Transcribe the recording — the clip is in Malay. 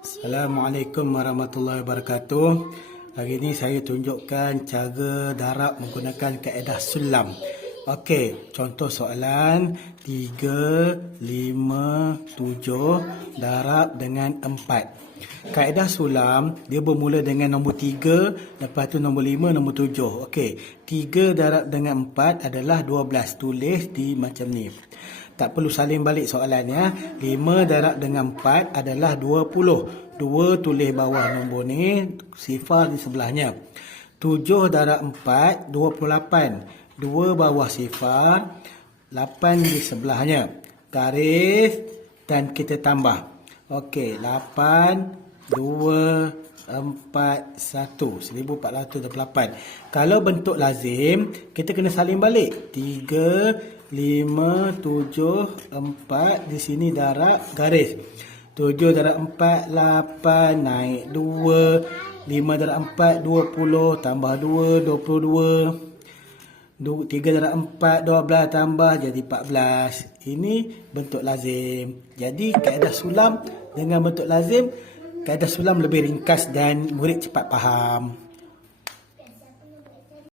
Assalamualaikum warahmatullahi wabarakatuh. Hari ini saya tunjukkan cara darab menggunakan kaedah sulam. Okey, contoh soalan 3, 5, 7 darab dengan 4. Kaedah sulam dia bermula dengan nombor 3, lepas tu nombor 5, nombor 7. Okey, 3 darab dengan 4 adalah 12. Tulis di macam ni. Tak perlu salin balik soalannya. 5 darab dengan 4 adalah 20. 2 tulis bawah nombor ni, sifar di sebelahnya. 7 darab 4, 28. 2 bawah sifar, 8 di sebelahnya. Garis dan kita tambah. Okey, 8, 2, 4, 1. 1428. Kalau bentuk lazim, kita kena salin balik. 3, 5, 7, 4. Di sini darab garis. 7 darab 4, 8. Naik 2. 5 darab 4, 20. Tambah 2, 22. 3 darab 4, 12. Tambah jadi 14. Ini bentuk lazim. Jadi kaedah sulam dengan bentuk lazim, kaedah sulam lebih ringkas dan murid cepat faham.